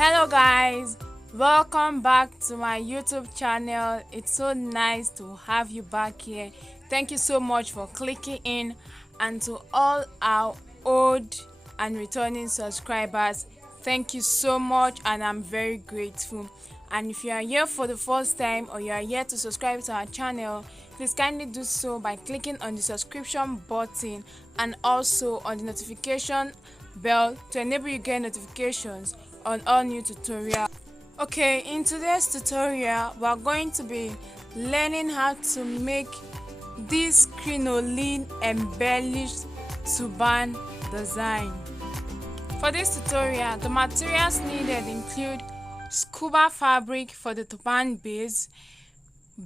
Hello guys, welcome back to my YouTube channel. It's so nice to have you back here. Thank you so much for clicking in, and to all our old and returning subscribers, thank you so much and I'm very grateful. And if you are here for the first time or you are here to subscribe to our channel, please kindly do so by clicking on the subscription button and also on the notification bell to enable you get notifications on all new tutorials. Okay, in today's tutorial we are going to be learning how to make this crinoline embellished turban design. For this tutorial, the materials needed include scuba fabric for the turban base,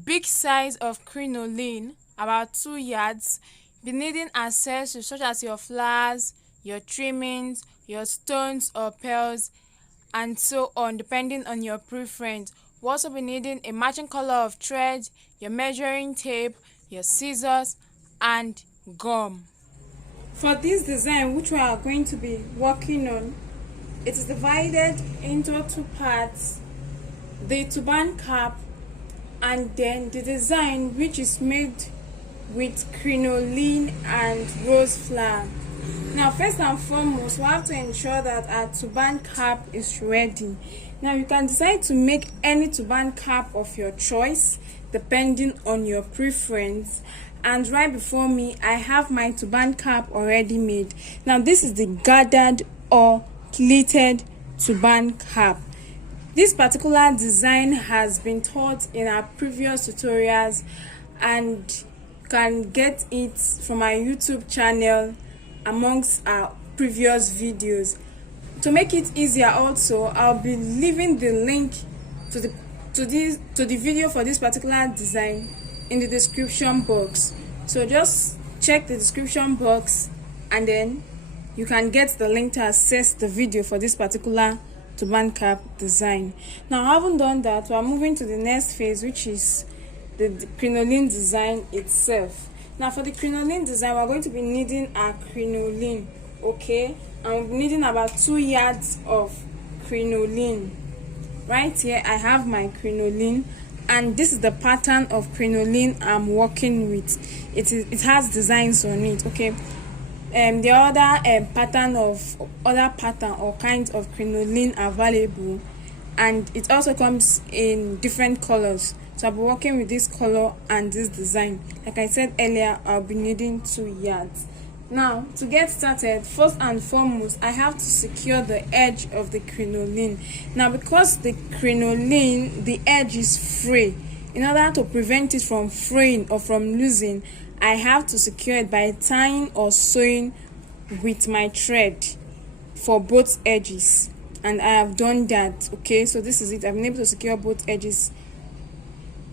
big size of crinoline about 2 yards, be needing accessories such as your flowers, your trimmings, your stones or pearls, and so on, depending on your preference. We'll also be needing a matching color of thread, your measuring tape, your scissors, and gum. For this design, which we are going to be working on, it is divided into 2 parts: the turban cap and then the design, which is made with crinoline and rose flower. Now, first and foremost, we have to ensure that our turban cap is ready. Now, you can decide to make any turban cap of your choice depending on your preference. And right before me, I have my turban cap already made. Now, this is the gathered or pleated turban cap. This particular design has been taught in our previous tutorials, and you can get it from our YouTube channel amongst our previous videos. To make it easier also, I'll be leaving the link to the video for this particular design in the description box. So just check the description box and then you can get the link to access the video for this particular turban cap design. Now, having done that, we are moving to the next phase, which is the crinoline design itself. Now, for the crinoline design, we're going to be needing our crinoline, okay? And we'll be needing about 2 yards of crinoline. Right here, I have my crinoline, and this is the pattern of crinoline I'm working with. It has designs on it, okay? The other pattern or kinds of crinoline are available, and it also comes in different colors. So I'll be working with this color and this design. Like I said earlier, I'll be needing 2 yards. Now, to get started, first and foremost, I have to secure the edge of the crinoline. Now, because the crinoline, the edge is free, in order to prevent it from fraying or from losing, I have to secure it by tying or sewing with my thread for both edges. And I have done that, okay? So this is it. I've been able to secure both edges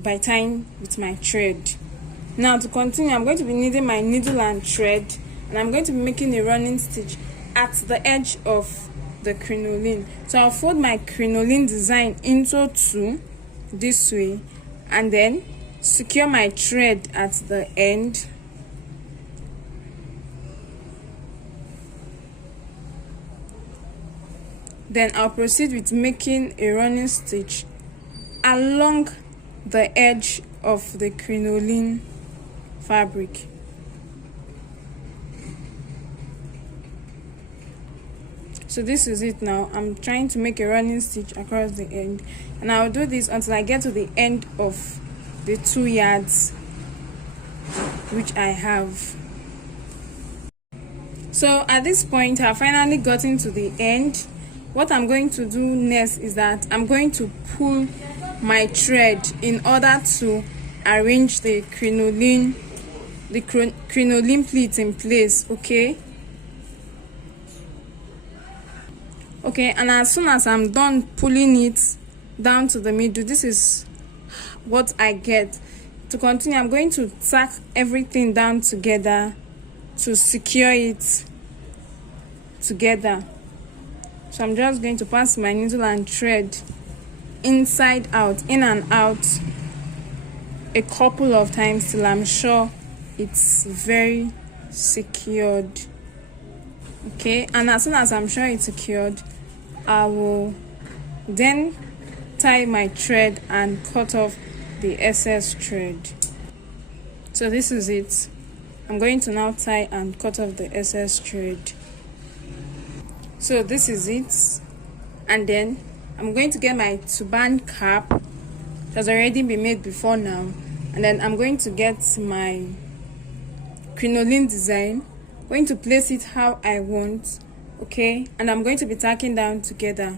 by tying with my thread. Now, to continue, I'm going to be needing my needle and thread, and I'm going to be making a running stitch at the edge of the crinoline. So I'll fold my crinoline design into 2 this way, and then secure my thread at the end. Then I'll proceed with making a running stitch along the edge of the crinoline fabric. So this is it. Now I'm trying to make a running stitch across the end, and I'll do this until I get to the end of the 2 yards which I have. So at this point, I've finally gotten to the end. What I'm going to do next is that I'm going to pull my thread in order to arrange the crinoline pleats in place, okay? Okay, and as soon as I'm done pulling it down to the middle, this is what I get. To continue, I'm going to tack everything down together to secure it together. So I'm just going to pass my needle and thread inside out, in and out, a couple of times till I'm sure it's very secured. Okay, and as soon as I'm sure it's secured, I will then tie my thread and cut off the excess thread. So this is it. I'm going to now tie and cut off the excess thread. So this is it. And then I'm going to get my turban cap. It has already been made before now. And then I'm going to get my crinoline design. I'm going to place it how I want. Okay, and I'm going to be tacking down together.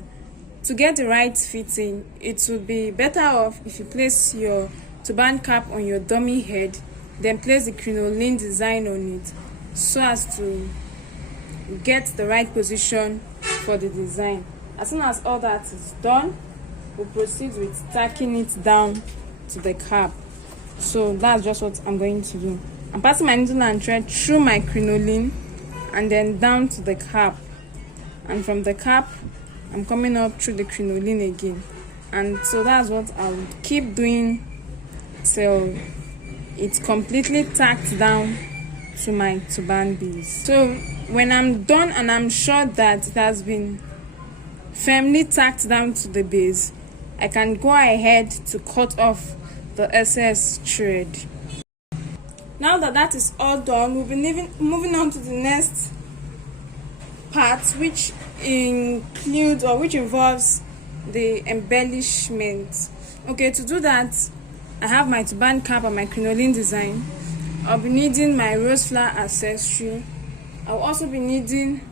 To get the right fitting, it would be better off if you place your turban cap on your dummy head, then place the crinoline design on it so as to get the right position for the design. As soon as all that is done, we'll proceed with tacking it down to the cap. So that's just what I'm going to do. I'm passing my needle and thread through my crinoline and then down to the cap. And from the cap, I'm coming up through the crinoline again. And so that's what I'll keep doing till it's completely tacked down to my turban base. So when I'm done and I'm sure that it has been firmly tacked down to the base, I can go ahead to cut off the excess thread. Now that that is all done, we'll be moving on to the next part, which includes or which involves the embellishment. Okay, to do that, I have my turban cap and my crinoline design. I'll be needing my rose flower accessory. I'll also be needing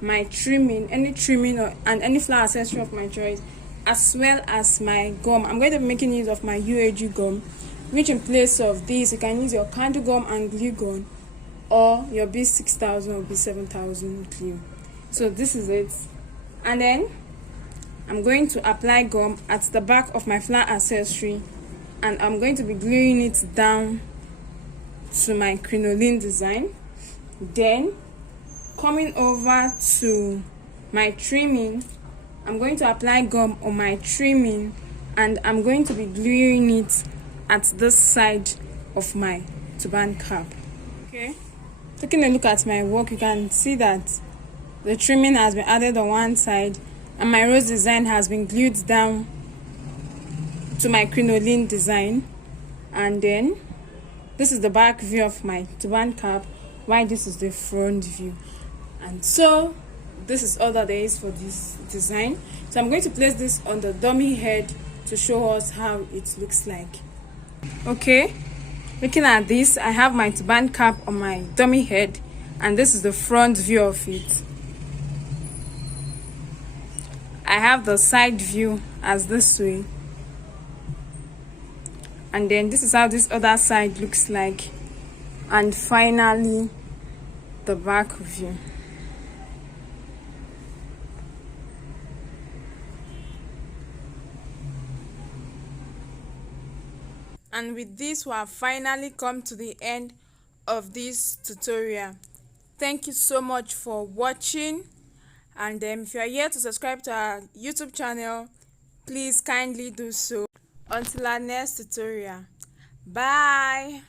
my trimming, any trimming and any flower accessory of my choice, as well as my gum. I'm going to be making use of my UAG gum, which in place of this, you can use your candle gum and glue gun, or your B6000 or B7000 glue. So this is it. And then I'm going to apply gum at the back of my flower accessory, and I'm going to be gluing it down to my crinoline design. Then coming over to my trimming, I'm going to apply gum on my trimming, and I'm going to be gluing it at this side of my turban cap. Okay, taking a look at my work, you can see that the trimming has been added on one side and my rose design has been glued down to my crinoline design. And then this is the back view of my turban cap, while this is the front view. And so this is all that there is for this design. So I'm going to place this on the dummy head to show us how it looks like. Okay, looking at this, I have my turban cap on my dummy head, and this is the front view of it. I have the side view as this way, and then this is how this other side looks like, and finally the back view. And with this, we have finally come to the end of this tutorial. Thank you so much for watching, and if you are here to subscribe to our YouTube channel, please kindly do so. Until our next tutorial, bye.